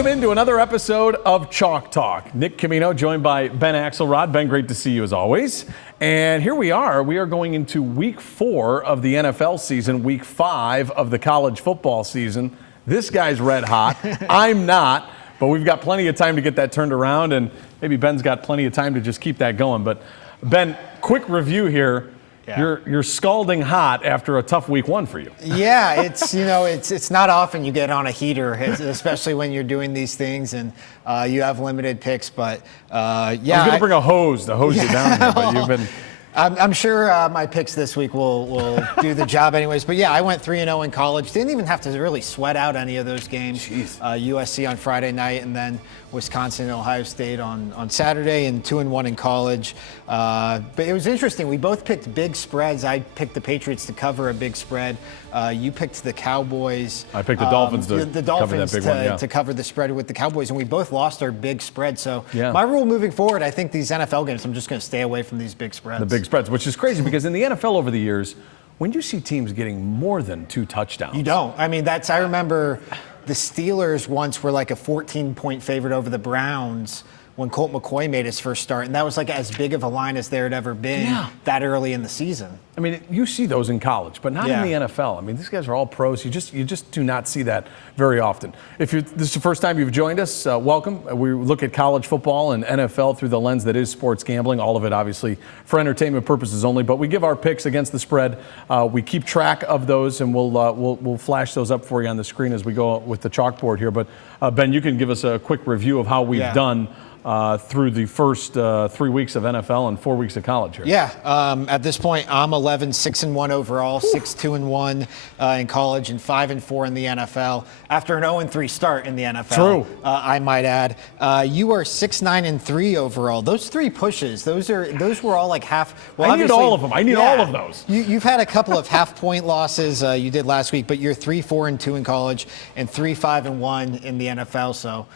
Welcome into another episode of Chalk Talk. Nick Camino joined by Ben Axelrod. Ben, great to see you as always. And here we are. We are going into week 4 of the NFL season, week 5 of the college football season. This guy's red hot. I'm not, but we've got plenty of time to get that turned around, and maybe Ben's got plenty of time to just keep that going. But Ben, quick review here. Yeah. You're scalding hot after a tough week 1 for you. Yeah, it's not often you get on a heater, especially when you're doing these things and you have limited picks. But yeah, I was going to bring a hose to hose you down here, but you've been. I'm sure my picks this week will do the job anyways. But yeah, I went 3-0 in college. Didn't even have to really sweat out any of those games. USC on Friday night, and then Wisconsin and Ohio State on Saturday, and 2-1 in college. But it was interesting. We both picked big spreads. I picked the Patriots to cover a big spread. You picked the Cowboys. I picked the Dolphins to cover that big one, yeah. To cover the spread with the Cowboys, and we both lost our big spread. So my rule moving forward, I think these NFL games, I'm just going to stay away from these big spreads. The big spreads, which is crazy because in the NFL over the years, when you see teams getting more than 2 touchdowns. You don't. I mean, I remember the Steelers once were like a 14-point favorite over the Browns when Colt McCoy made his first start, and that was like as big of a line as there had ever been that early in the season. I mean, you see those in college, but not in the NFL. I mean, these guys are all pros. You just do not see that very often. If this is the first time you've joined us, welcome. We look at college football and NFL through the lens that is sports gambling. All of it, obviously, for entertainment purposes only. But we give our picks against the spread. We keep track of those, and we'll flash those up for you on the screen as we go with the chalkboard here. But Ben, you can give us a quick review of how we've done through the first 3 weeks of NFL and 4 weeks of college here. Yeah, at this point, I'm 6-1 overall, 6-2-1 in college, and 5-4 in the NFL. After an 0-3 start in the NFL, true. I might add. You are 6-9-3 overall. Those 3 pushes, those were all like half. Well, I need all of them. I need all of those. You've had a couple of half-point losses. You did last week, but you're 3-4-2 in college and 3-5-1 in the NFL. So.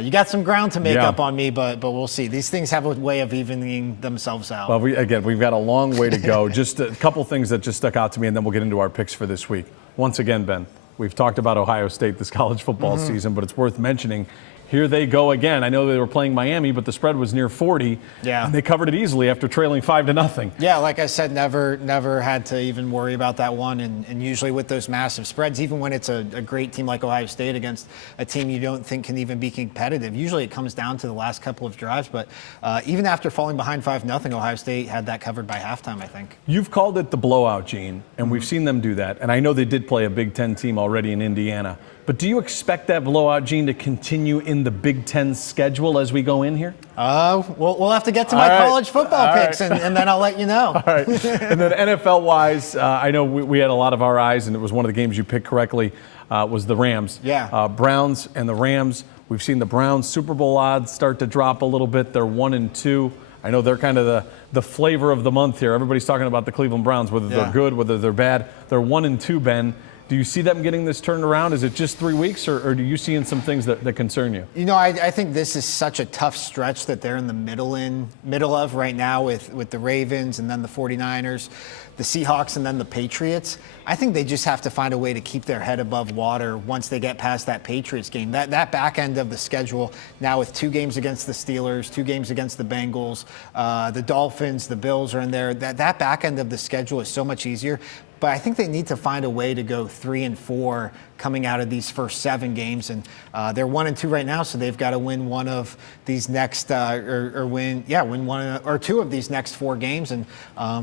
You got some ground to make up on me, but we'll see. These things have a way of evening themselves out. Well, we've got a long way to go. Just a couple things that just stuck out to me, and then we'll get into our picks for this week. Once again, Ben, we've talked about Ohio State this college football season, but it's worth mentioning. Here they go again. I know they were playing Miami, but the spread was near 40, and they covered it easily after trailing 5-0. Yeah, like I said, never had to even worry about that one. And usually with those massive spreads, even when it's a great team like Ohio State against a team you don't think can even be competitive, usually it comes down to the last couple of drives. But even after falling behind 5-0, Ohio State had that covered by halftime, I think. You've called it the blowout, Gene, and we've seen them do that. And I know they did play a Big Ten team already in Indiana. But do you expect that blowout, Gene, to continue in the Big Ten schedule as we go in here? We'll have to get to my college football picks, and then I'll let you know. All right. And then NFL-wise, I know we had a lot of our eyes, and it was one of the games you picked correctly, was the Rams. Yeah. Browns and the Rams. We've seen the Browns Super Bowl odds start to drop a little bit. They're 1-2. I know they're kind of the flavor of the month here. Everybody's talking about the Cleveland Browns, whether they're good, whether they're bad. They're 1-2, Ben. Do you see them getting this turned around? Is it just 3 weeks, or do you see some things that concern you? You know, I think this is such a tough stretch that they're in the middle of right now with the Ravens and then the 49ers, the Seahawks, and then the Patriots. I think they just have to find a way to keep their head above water once they get past that Patriots game. That back end of the schedule now with 2 games against the Steelers, 2 games against the Bengals, the Dolphins, the Bills are in there. That back end of the schedule is so much easier. But I think they need to find a way to go 3-4 coming out of these first 7 games, and they're 1-2 right now, so they've got to win one of these next win 1 or 2 of these next 4 games, and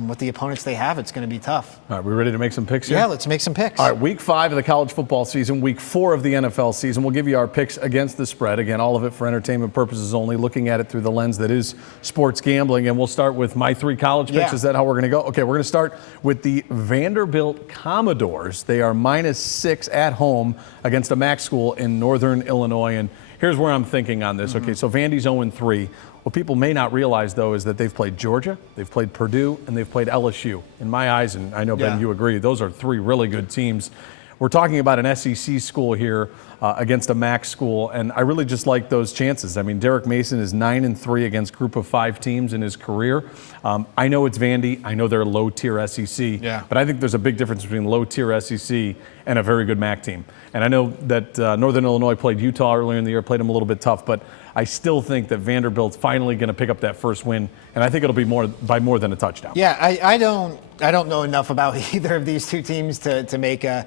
with the opponents they have, it's going to be tough. All right, we ready to make some picks here? Yeah, let's make some picks. All right, week 5 of the college football season, week 4 of the NFL season. We'll give you our picks against the spread. Again, all of it for entertainment purposes only, looking at it through the lens that is sports gambling, and we'll start with my 3 college picks. Yeah. Is that how we're going to go? Okay, we're going to start with the Vanderbilt Commodores. They are -6 at home against a MAC school in northern Illinois. And here's where I'm thinking on this. Okay, so Vandy's 0-3. What people may not realize, though, is that they've played Georgia, they've played Purdue, and they've played LSU. In my eyes, and I know, Ben, you agree, those are 3 really good teams. we're talking about an SEC school here against a MAC school, and I really just like those chances. I mean, Derek Mason is 9-3 against Group of 5 teams in his career. I know it's Vandy. I know they're a low-tier SEC, but I think there's a big difference between low-tier SEC and a very good MAC team. And I know that Northern Illinois played Utah earlier in the year, played them a little bit tough, but I still think that Vanderbilt's finally going to pick up that first win, and I think it'll be by more than a touchdown. Yeah, I don't know enough about either of these two teams to make a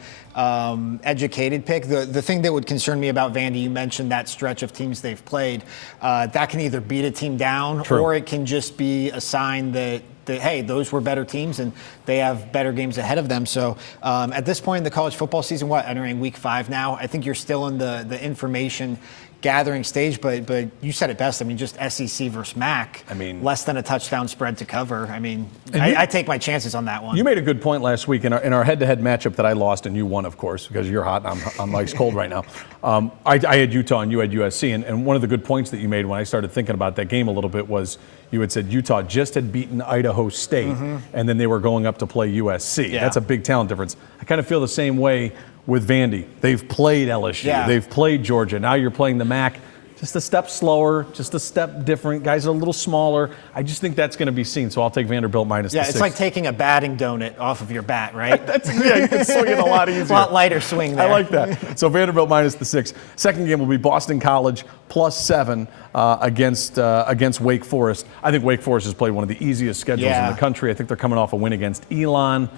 educated pick. The thing that would concern me about Vandy, you mentioned that stretch of teams they've played, that can either beat a team down or it can just be a sign that hey, those were better teams and they have better games ahead of them. So at this point in the college football season, entering week 5 now, I think you're still in the information gathering stage, but you said it best. I mean, just SEC versus MAC. I mean, less than a touchdown spread to cover. I mean, I take my chances on that one. You made a good point last week in our head-to-head matchup that I lost and you won, of course, because you're hot and I'm ice cold right now. I had Utah and you had USC, and one of the good points that you made when I started thinking about that game a little bit was you had said Utah just had beaten Idaho State, and then they were going up to play USC. That's a big talent difference. I kind of feel the same way with Vandy. They've played LSU. They've played Georgia. Now you're playing the MAC. Just a step slower, just a step different. Guys are a little smaller. I just think that's going to be seen, so I'll take Vanderbilt minus the 6. It's like taking a batting donut off of your bat, right? You can swing it a lot easier. A lot lighter swing there. I like that. So Vanderbilt minus the 6. Second game will be Boston College +7 against Wake Forest. I think Wake Forest has played one of the easiest schedules in the country. I think they're coming off a win against Elon.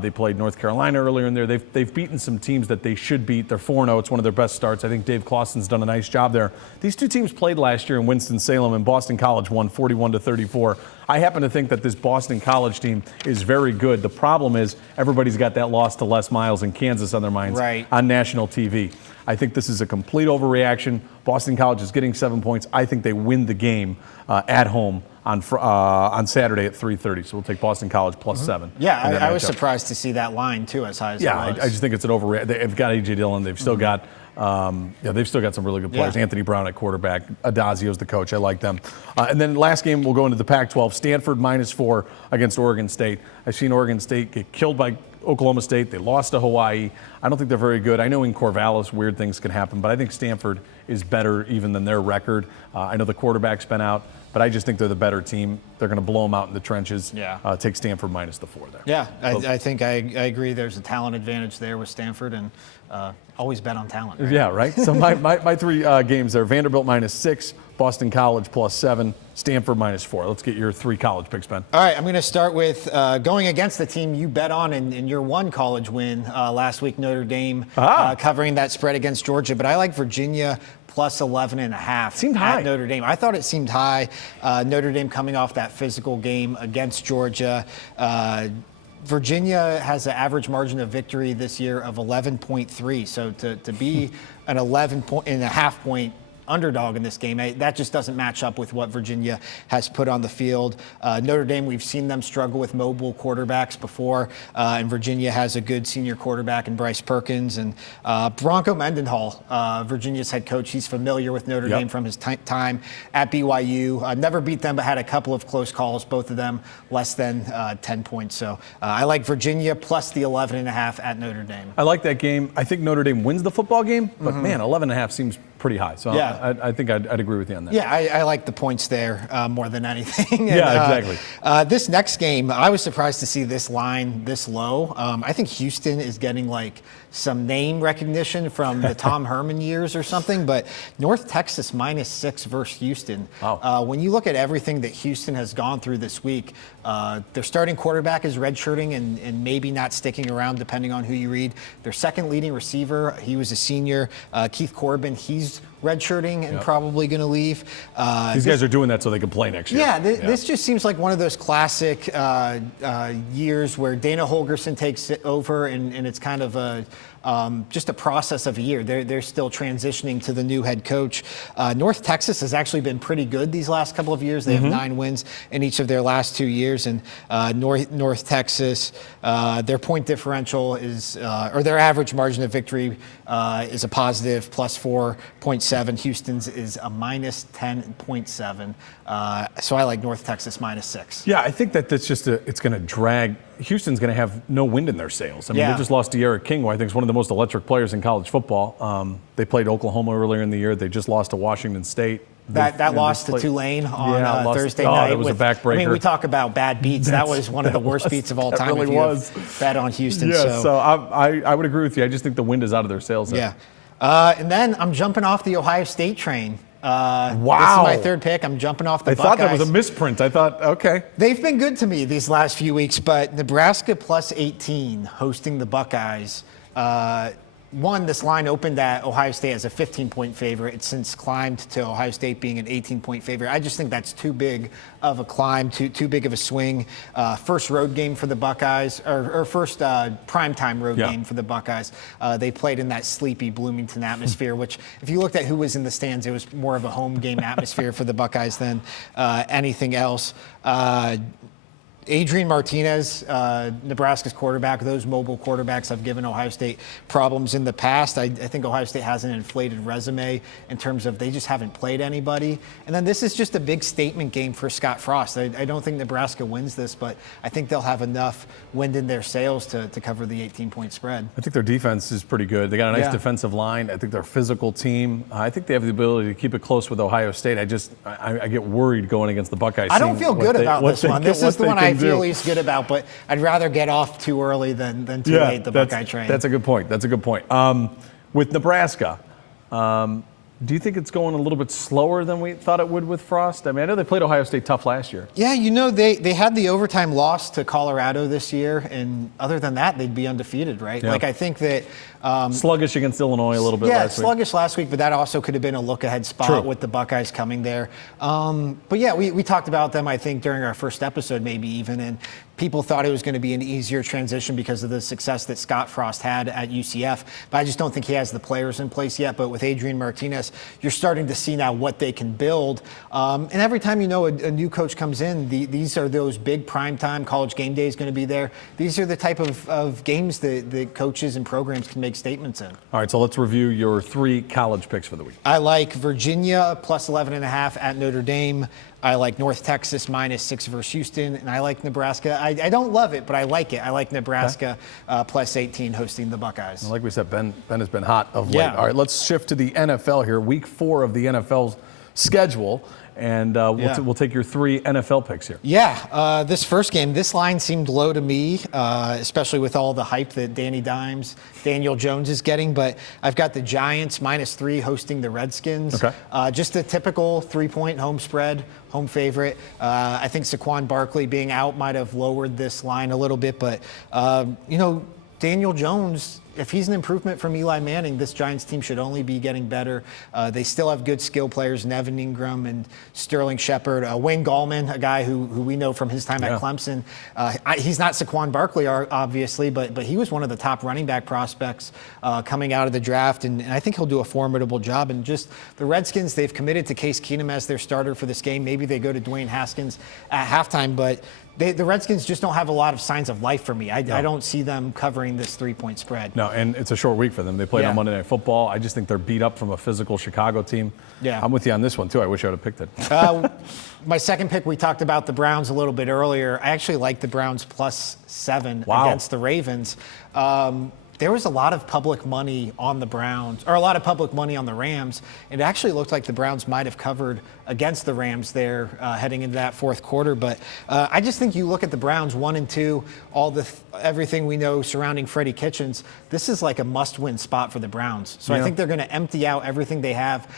They played North Carolina earlier in there. They've beaten some teams that they should beat. They're 4-0. It's one of their best starts. I think Dave Clawson's done a nice job there. These two teams played last year in Winston-Salem, and Boston College won 41-34. I happen to think that this Boston College team is very good. The problem is everybody's got that loss to Les Miles in Kansas on their minds on national TV. I think this is a complete overreaction. Boston College is getting 7 points. I think they win the game at home on Saturday at 3:30. So we'll take Boston College +7. Yeah, I was surprised to see that line too as high as it was. I just think it's an overreaction. They've got A.J. Dillon. They've still got they've still got some really good players. Anthony Brown at quarterback. Adazio's the coach. I like them. And then last game, we'll go into the Pac-12. Stanford -4 against Oregon State. I've seen Oregon State get killed by Oklahoma State. They lost to Hawaii. I don't think they're very good. I know in Corvallis weird things can happen, but I think Stanford is better even than their record. I know the quarterback's been out, but I just think they're the better team. They're going to blow them out in the trenches. Take Stanford -4 there. Yeah, I think I agree. There's a talent advantage there with Stanford, and always bet on talent. Right? Yeah, right? So my 3 games there, Vanderbilt -6, Boston College +7, Stanford -4. Let's get your 3 college picks, Ben. All right, I'm going to start with going against the team you bet on in your one college win last week, Notre Dame, covering that spread against Georgia. But I like Virginia +11.5. Seemed high. At Notre Dame. I thought it seemed high. Notre Dame coming off that physical game against Georgia. Virginia has an average margin of victory this year of 11.3. So to be an 11.5 point underdog in this game, that just doesn't match up with what Virginia has put on the field. Notre Dame, we've seen them struggle with mobile quarterbacks before, and Virginia has a good senior quarterback in Bryce Perkins. And Bronco Mendenhall, Virginia's head coach, he's familiar with Notre Dame from his time at BYU. Never beat them, but had a couple of close calls, both of them less than 10 points. So I like Virginia plus the 11.5 at Notre Dame. I like that game. I think Notre Dame wins the football game, but man, 11.5 seems pretty high. So I think I'd agree with you on that. Yeah, I like the points there more than anything. And, exactly. This next game, I was surprised to see this line this low. I think Houston is getting like some name recognition from the Tom Herman years or something, but North Texas -6 versus Houston. Wow. When you look at everything that Houston has gone through this week, their starting quarterback is redshirting and maybe not sticking around depending on who you read. Their second leading receiver, he was a senior, Keith Corbin, he's redshirting and probably going to leave. These guys are doing that so they can play next year. Yeah, this just seems like one of those classic years where Dana Holgerson takes it over and it's kind of just a process of a year. They're still transitioning to the new head coach. North Texas has actually been pretty good these last couple of years. They have 9 wins in each of their last 2 years. And North Texas, their point differential is, or their average margin of victory is a positive +4.7. Houston's is a -10.7. So I like North Texas -6. Yeah, I think that that's just it's going to drag Houston's going to have no wind in their sails. I mean, Yeah. they just lost to Eric King, who I think is one of the most electric players in college football. They played Oklahoma earlier in the year. They just lost to Washington State. That loss to Tulane on Thursday night. That was a backbreaker. I mean, we talk about bad beats. That was one of the worst beats of all time. That really was. Bet on Houston. Yeah, so I would agree with you. I just think the wind is out of their sails there. Yeah. And then I'm jumping off the Ohio State train. Wow. This is my third pick. I'm jumping off the Buckeyes. I thought that was a misprint. I thought, okay. They've been good to me these last few weeks, but Nebraska plus 18 hosting the Buckeyes. This line opened at Ohio State as a 15-point favorite. It's since climbed to Ohio State being an 18-point favorite. I just think that's too big of a climb, too big of a swing. First road game for the Buckeyes, or first primetime road game for the Buckeyes. They played in that sleepy Bloomington atmosphere, which if you looked at who was in the stands, it was more of a home game atmosphere for the Buckeyes than anything else. Adrian Martinez, Nebraska's quarterback, those mobile quarterbacks have given Ohio State problems in the past. I think Ohio State has an inflated resume in terms of they just haven't played anybody. And then this is just a big statement game for Scott Frost. I don't think Nebraska wins this, but I think they'll have enough wind in their sails to cover the 18-point spread. I think their defense is pretty good. They got a nice defensive line. I think they're a physical team. I think they have the ability to keep it close with Ohio State. I get worried going against the Buckeyes. I don't feel good about this one. This is the one I feel least good about, but I'd rather get off too early than too late the Buckeye train. That's a good point. With Nebraska, do you think it's going a little bit slower than we thought it would with Frost? I mean, I know they played Ohio State tough last year. Yeah, they had the overtime loss to Colorado this year, and other than that, they'd be undefeated, right? Yeah. Like, I think that sluggish against Illinois a little bit last week. Yeah, sluggish last week, but that also could have been a look-ahead spot with the Buckeyes coming there. But yeah, we talked about them, I think, during our first episode maybe even, and people thought it was going to be an easier transition because of the success that Scott Frost had at UCF, but I just don't think he has the players in place yet. But with Adrian Martinez, you're starting to see now what they can build. And every time a new coach comes in, these are those big primetime College Game Day is going to be there. These are the type of games that the coaches and programs can make statements in. All right, so let's review your 3 college picks for the week. I like Virginia plus 11.5 at Notre Dame. I like North Texas -6 versus Houston, and I like Nebraska. I don't love it, but I like it. I like Nebraska plus 18 hosting the Buckeyes. Like we said, Ben has been hot of late. Yeah. All right, let's shift to the NFL here. Week 4 of the NFL's schedule, and we'll take your 3 NFL picks here. Yeah, this first game, this line seemed low to me, especially with all the hype that Daniel Jones is getting. But I've got the Giants -3 hosting the Redskins. Okay. Just a typical 3-point home spread, home favorite. I think Saquon Barkley being out might have lowered this line a little bit, but Daniel Jones, if he's an improvement from Eli Manning, this Giants team should only be getting better. They still have good skill players, Nevin Ingram and Sterling Shepard. Wayne Gallman, a guy who we know from his time at Clemson. He's not Saquon Barkley, obviously, but he was one of the top running back prospects coming out of the draft, and I think he'll do a formidable job. And just the Redskins, they've committed to Case Keenum as their starter for this game. Maybe they go to Dwayne Haskins at halftime, but the Redskins just don't have a lot of signs of life for me. I don't see them covering this 3-point spread. No, and it's a short week for them. They played on Monday Night Football. I just think they're beat up from a physical Chicago team. Yeah. I'm with you on this one, too. I wish I would have picked it. My second pick, we talked about the Browns a little bit earlier. I actually like the Browns +7 against the Ravens. There was a lot of public money on the Browns, or a lot of public money on the Rams. It actually looked like the Browns might have covered against the Rams there heading into that fourth quarter. But I just think you look at the Browns 1-2, everything we know surrounding Freddie Kitchens. This is like a must-win spot for the Browns. So I think they're going to empty out everything they have.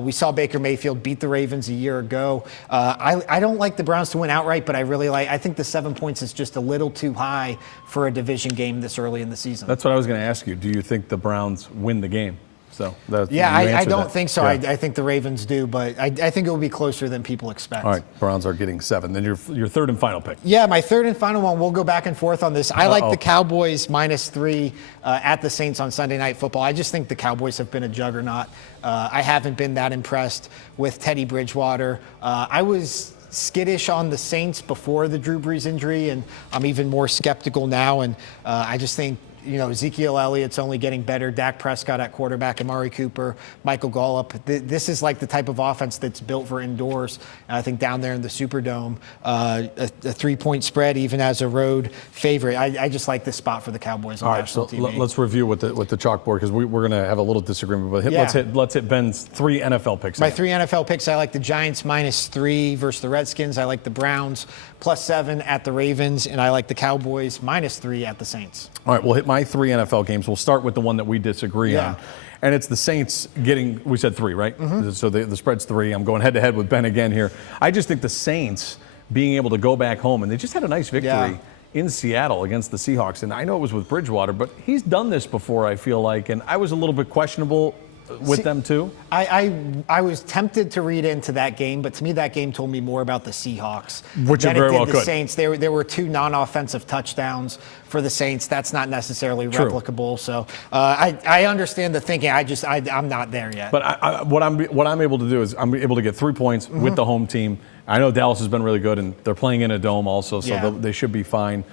We saw Baker Mayfield beat the Ravens a year ago. I don't like the Browns to win outright, but I think the 7 points is just a little too high for a division game this early in the season. That's what I was going to ask you. Do you think the Browns win the game? So I don't think so. Yeah. I think the Ravens do, but I think it will be closer than people expect. All right, Browns are getting 7. Then your third and final pick. Yeah, my third and final one. We'll go back and forth on this. I like the Cowboys -3 at the Saints on Sunday Night Football. I just think the Cowboys have been a juggernaut. I haven't been that impressed with Teddy Bridgewater. I was skittish on the Saints before the Drew Brees injury, and I'm even more skeptical now. And I just think Ezekiel Elliott's only getting better. Dak Prescott at quarterback, Amari Cooper, Michael Gallup. This is like the type of offense that's built for indoors. And I think down there in the Superdome, a 3-point spread, even as a road favorite. I just like this spot for the Cowboys on national TV. Let's review with the chalkboard, because we're going to have a little disagreement. But let's hit Ben's 3 NFL picks. My 3 NFL picks, I like the Giants -3 versus the Redskins. I like the Browns +7 at the Ravens, and I like the Cowboys -3 at the Saints. All right, we'll hit my 3 NFL games. We'll start with the one that we disagree on. And it's the Saints getting, we said 3, right? So the spread's 3. I'm going head-to-head with Ben again here. I just think the Saints being able to go back home, and they just had a nice victory in Seattle against the Seahawks. And I know it was with Bridgewater, but he's done this before, I feel like. And I was a little bit questionable with them too. I was tempted to read into that game, but to me that game told me more about the Seahawks which than it very it did well the could. Saints. There were 2 non-offensive touchdowns for the Saints. That's not necessarily replicable. So I understand the thinking. I'm not there yet. But what I'm able to do is I'm able to get 3 points with the home team. I know Dallas has been really good, and they're playing in a dome also, so they should be fine.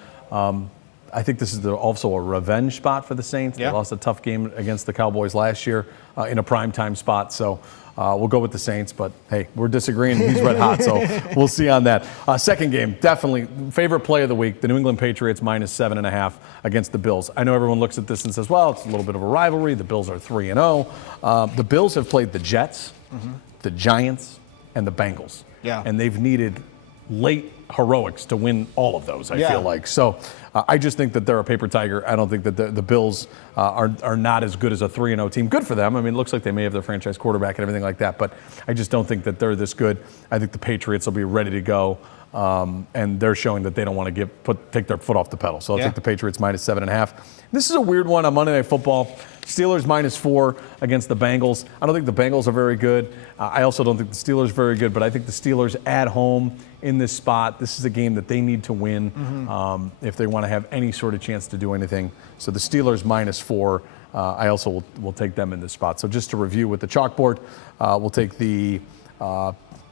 I think this is also a revenge spot for the Saints. They lost a tough game against the Cowboys last year in a primetime spot. So we'll go with the Saints. But, hey, we're disagreeing. He's red hot, so we'll see on that. Second game, definitely favorite play of the week, the New England Patriots -7.5 against the Bills. I know everyone looks at this and says, well, it's a little bit of a rivalry. The Bills are 3-0. The Bills have played the Jets, the Giants, and the Bengals. And they've needed late heroics to win all of those, I feel like. So I just think that they're a paper tiger. I don't think that the Bills are not as good as a 3-0 team. Good for them. I mean, it looks like they may have their franchise quarterback and everything like that, but I just don't think that they're this good. I think the Patriots will be ready to go, and they're showing that they don't want to take their foot off the pedal. So I'll take the Patriots -7.5. This is a weird one on Monday Night Football. Steelers -4 against the Bengals. I don't think the Bengals are very good. I also don't think the Steelers are very good, but I think the Steelers at home in this spot, this is a game that they need to win if they want to have any sort of chance to do anything. So the Steelers -4, I also will take them in this spot. So just to review with the chalkboard, we'll take the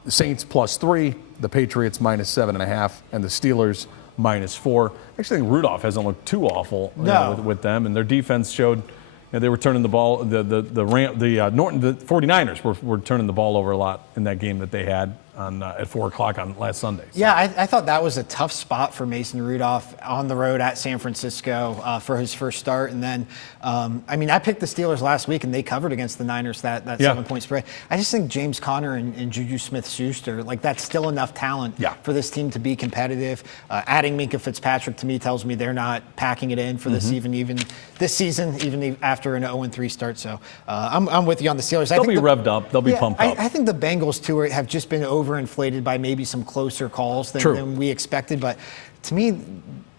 Saints +3, the Patriots -7.5, and the Steelers -4. I actually think Rudolph hasn't looked too awful with them, and their defense showed they were turning the ball. The 49ers were turning the ball over a lot in that game that they had at 4 o'clock on last Sunday. So. Yeah, I thought that was a tough spot for Mason Rudolph on the road at San Francisco for his first start. And then, I picked the Steelers last week, and they covered against the Niners that 7-point spread. I just think James Conner and Juju Smith-Schuster, that's still enough talent for this team to be competitive. Adding Minkah Fitzpatrick to me tells me they're not packing it in for this even this season, even after an 0-3 start. So I'm with you on the Steelers. They'll be revved up. They'll be pumped up. I think the Bengals too have just been overinflated by maybe some closer calls than we expected. But to me,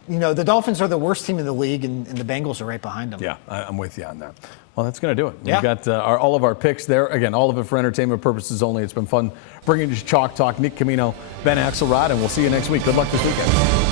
the Dolphins are the worst team in the league, and the Bengals are right behind them. Yeah, I'm with you on that. Well, that's going to do it. We've got all of our picks there. Again, all of it for entertainment purposes only. It's been fun bringing you Chalk Talk. Nick Camino, Ben Axelrod, and we'll see you next week. Good luck this weekend.